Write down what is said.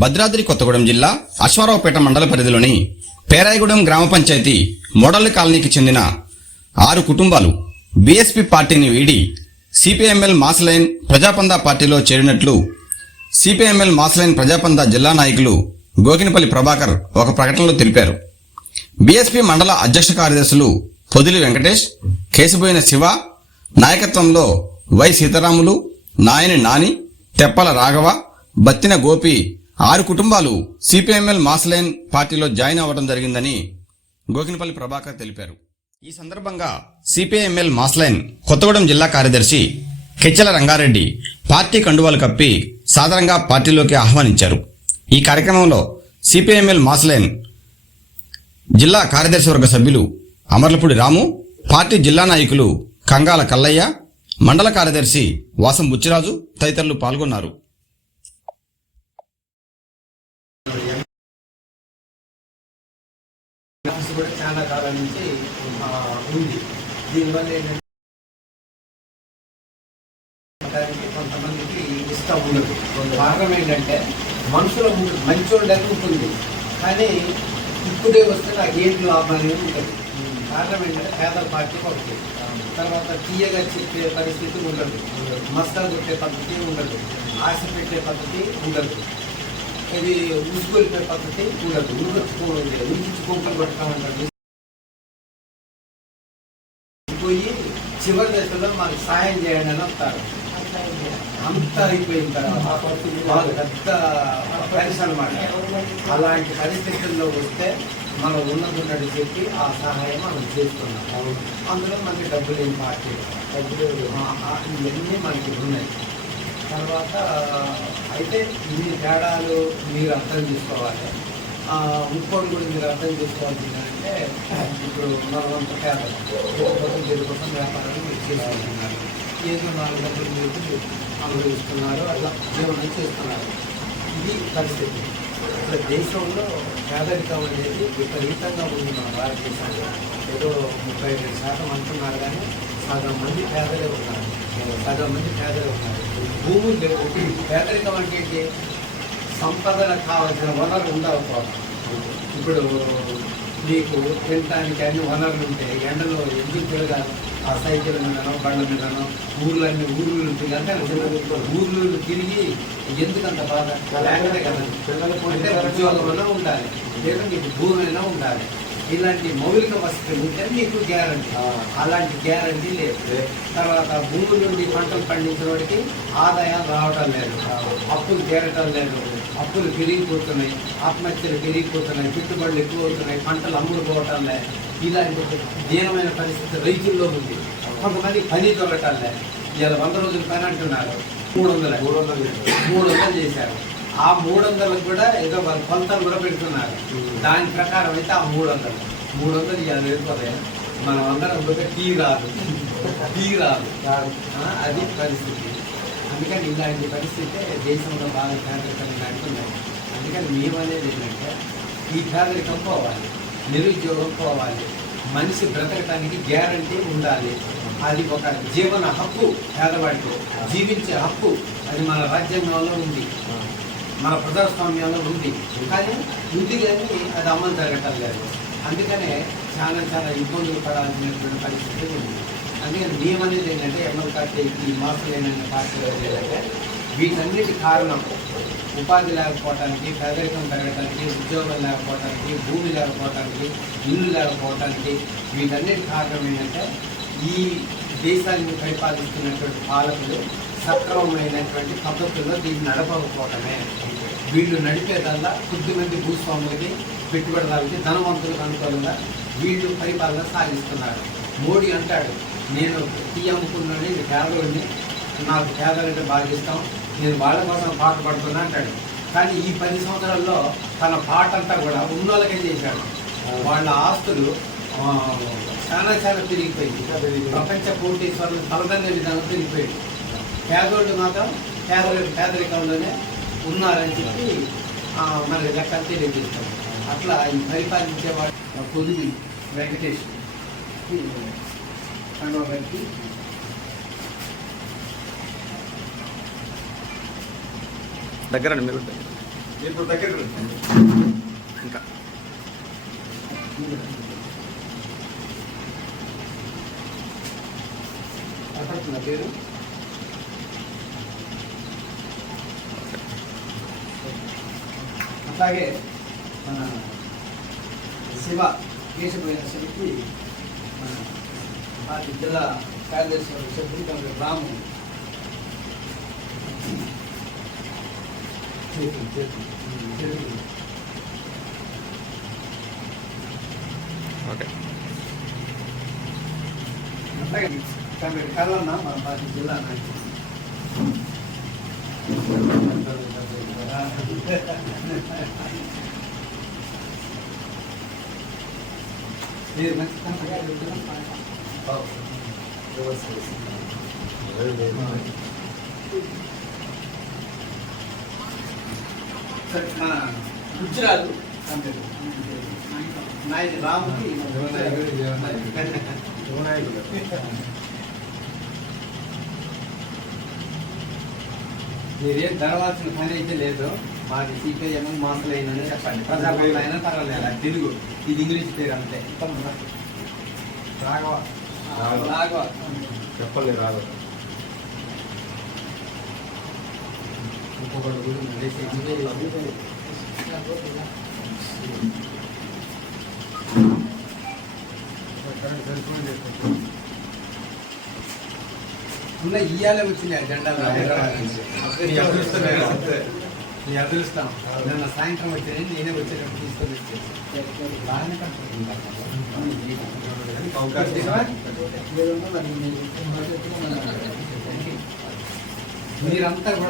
భద్రాద్రి కొత్తగూడెం జిల్లా అశ్వారావుపేట మండల పరిధిలోని పేరాయిగూడెం గ్రామ పంచాయతీ మోడల్ కాలనీకి చెందిన 6 కుటుంబాలు బీఎస్పీ పార్టీని వీడి సిపిఎంఎల్ మాస్లైన్ ప్రజాపందా పార్టీలో చేరినట్లు సిపిఎంఎల్ మాస్లైన్ ప్రజాపందా జిల్లా నాయకులు గోకినపల్లి ప్రభాకర్ ఒక ప్రకటనలో తెలిపారు. బీఎస్పీ మండల అధ్యక్ష కార్యదర్శులు పొదిలి వెంకటేష్, కేశబోయిన శివ నాయకత్వంలో వై సీతారాములు, నాయని నాని, తెప్పల రాఘవ, బత్తిన గోపి 6 కుటుంబాలు సిపిఎంఎల్ మాస్లైన్ పార్టీలో జాయిన్ అవ్వడం జరిగిందని గోకినపల్లి ప్రభాకర్ తెలిపారు. ఈ సందర్భంగా సిపిఎంఎల్ మాస్లైన్ కొత్తగూడెం జిల్లా కార్యదర్శి కెచ్చెల రంగారెడ్డి పార్టీ కండువాలు కప్పి సాదరంగా పార్టీలోకి ఆహ్వానించారు. ఈ కార్యక్రమంలో సిపిఎంఎల్ మాస్లైన్ జిల్లా కార్యదర్శి వర్గ సభ్యులు అమర్లపూడి రాము, పార్టీ జిల్లా నాయకులు కంగాల కల్లయ్య, మండల కార్యదర్శి వాసం బుచ్చిరాజు తదితరులు పాల్గొన్నారు. కూడా చాలా కాలం నుంచి ఉంది. దీనివల్ల ఏంటంటే కొంతమందికి ఇష్టం ఉండదు. కారణం ఏంటంటే మనుషుల మంచోళ్ళ ఉంటుంది, కానీ ఇప్పుడే వస్తే నాకు ఏంటి లాభాలు ఉంటుంది. కారణం ఏంటంటే పేదల పార్టీ ఒకటి, తర్వాత తీయగా చెప్పే పరిస్థితి ఉండదు, మస్తా కొట్టే పద్ధతి ఉండదు, ఆశ పెట్టే పద్ధతి ఉండదు, ఇది ఉసుకొలిపే పద్ధతి ఉండదు. ఉరికించుకుంటూ కొట్టమంటారు. పోయి చివరి దశలో మాకు సాయం చేయండి అని వస్తారు. అంతా అయిపోయిన తర్వాత పెద్ద పరిస్థితి అన్నమాట. అలాంటి పరిస్థితుల్లో వస్తే మనం ఉన్నది చెప్పి ఆ సహాయం మనం చేస్తున్నాం. అందులో మనకి డబ్బులు ఏం పార్టీ ఇవన్నీ మనకి ఉన్నాయి. తర్వాత అయితే ఇన్ని తేడాలు మీరు అర్థం చేసుకోవాలి. ఇంకోటి కూడా మీరు అర్థం చేసుకోవాల్సింది అంటే, ఇప్పుడు మనమంత పేదలు దీనికోసం వ్యాపారాలు మీరు చేసుకుంటున్నారు, ఏదో 4 డబ్బులు మీరు అనుభవిస్తున్నారు, అట్లా జీవనం చేస్తున్నారు. ఇది పరిస్థితి. ఇప్పుడు దేశంలో పేదరికం అనేది విపరీతంగా ఉంది. మన భారతదేశంలో ఏదో 35% అంటున్నారు, కానీ సగం మంది పేదలే ఉన్నారు. భూములు లేవు. పేదరికం అంటే ఏంటి? సంపదలకు కావాల్సిన వనరులు ఉండకపోవడం. ఇప్పుడు నీకు తినడానికి అన్ని వనరులు ఉంటాయి, ఎండలో ఎందుకు తిరగాలి? ఆ సైకిల్ మీదనో బండ్ల మీదనో ఊర్లు ఊర్లు తిరిగి ఎందుకంత బాధ? లేకనే కదా. అంటే ఉద్యోగమైనా ఉండాలి, లేదా నీకు భూమి అయినా ఉండాలి. ఇలాంటి మౌలిక వసతులు ఉంటే నీకు గ్యారంటీ. అలాంటి గ్యారంటీ లేదు. తర్వాత భూమి నుండి పంటలు పండించిన వాడికి ఆదాయం రావటం లేదు, అప్పులు తీరటం లేదు, అప్పులు పెరిగిపోతున్నాయి, ఆత్మహత్యలు పెరిగిపోతున్నాయి, పెట్టుబడులు ఎక్కువ అవుతున్నాయి, పంటలు అమ్ముడుపోవటం లేదు. ఇలాంటి దీనమైన పరిస్థితి రైతుల్లో ఉంది. కొంతమంది పని దొరకటం లేదు. ఇలా 100 రోజుల పని అంటున్నారు, 300 చేశారు. ఆ 300 కూడా ఏదో వాళ్ళు కొలతలు కూడా పెడుతున్నారు. దాని ప్రకారం అయితే ఆ 300 ఇవాళ వెళ్ళిపోతాయి. మనం అందరం పోతే టీ రాదు. అది పరిస్థితి. అందుకని ఇలాంటి పరిస్థితి దేశంలో బాగా పేదరికంగా అంటున్నాయి. అందుకని మేమనేది ఏంటంటే, ఈ పేదరికం పోవాలి, నిరుద్యోగం పోవాలి, మనిషి బ్రతకటానికి గ్యారంటీ ఉండాలి. అది ఒక జీవన హక్కు, పేదవాడికి జీవించే హక్కు. అది మన రాజ్యాంగంలో ఉంది, మన ప్రజాస్వామ్యంలో ఉంది. కానీ అది అమలు జరగటం లేదు. అందుకనే చాలా ఇబ్బందులు పడాల్సినటువంటి పరిస్థితి ఉంది. అందుకని మేమనేది ఏంటంటే, ఎమ్మెల్యే పార్టీ ఈ మాసలైన పార్టీలో ఏంటంటే, వీటన్నిటి కారణం ఉపాధి లేకపోవటానికి, పేదరికం పెరగటానికి, ఉద్యోగం లేకపోవటానికి, భూమి లేకపోవటానికి, ఇల్లు లేకపోవటానికి, వీటన్నిటి కారణం ఏంటంటే, ఈ దేశాన్ని పరిపాలిస్తున్నటువంటి పాలకులు సక్రమమైనటువంటి పద్ధతుల్లో దీన్ని నడపకపోవటమే. వీళ్ళు నడిపేదల్లా కొద్దిమంది భూస్వాములకి, పెట్టుబడిదారులకి, ధనవంతులకు అనుకూలంగా వీళ్ళు పరిపాలన సాగిస్తున్నారు. మోడీ అంటాడు, నేను టీ అమ్ముకున్నాను, నేను పేదవాడిని, నాకు పేదలంటే బాగా ఇష్టం, నేను వాళ్ళ కోసం పాట పడుతున్నా అంటాడు. కానీ ఈ 10 సంవత్సరాల్లో తన పాట అంతా కూడా ఉన్నోళ్ళకే చేశాడు. వాళ్ళ ఆస్తులు చాలా పెరిగిపోయింది. ప్రపంచ కోటీశ్వరులు తలదన్నే విధానం పెరిగిపోయింది. పేదోళ్ళు మాత్రం పేదరికంలోనే ఉన్నారని చెప్పి మనకి లెక్కలు తెలియజేస్తాం. అట్లా ఈ పరిపాలించేవాడు పొదిలి వెంకటేష్ గారికి దగ్గర మీరు ఇప్పుడు దగ్గర ఇంకా కనపడుతుందా పేరు? అట్లాగే మన శివ కేశపోయిన శివకి మన పార్టీ జిల్లా కార్యదర్శి సభ్యులు డాక్టర్ రాము ఓకే. అట్లాగే కాబట్టి కళ్ళన్న మన పార్టీ జిల్లా నాయకుడు. మీరు మంచి సరే మన గుజరాత్ నాయకుడు రాముకి మీరేం ధరవాల్సిన పని అయితే లేదు. మాది సిపిఐఎం మాసలైన చెప్పండి. ప్రజాపతి అయినా పర్వాలేదు, అది తెలుగు, ఇది ఇంగ్లీష్ పేరు అంతే. రాఘవ రాఘవ చెప్పలే రాదు. ఇంకొకటి కూడా ఉన్న ఇయ్యాలే వచ్చినాయి జెండాలు హైదరాబాద్ నుంచి. నీ అదృష్టం. నిన్న సాయంత్రం వచ్చాయి, నేనే వచ్చేటప్పుడు తీసుకొని వచ్చేసి బాగానే కట్టుకుంటాను. మీరంతా కూడా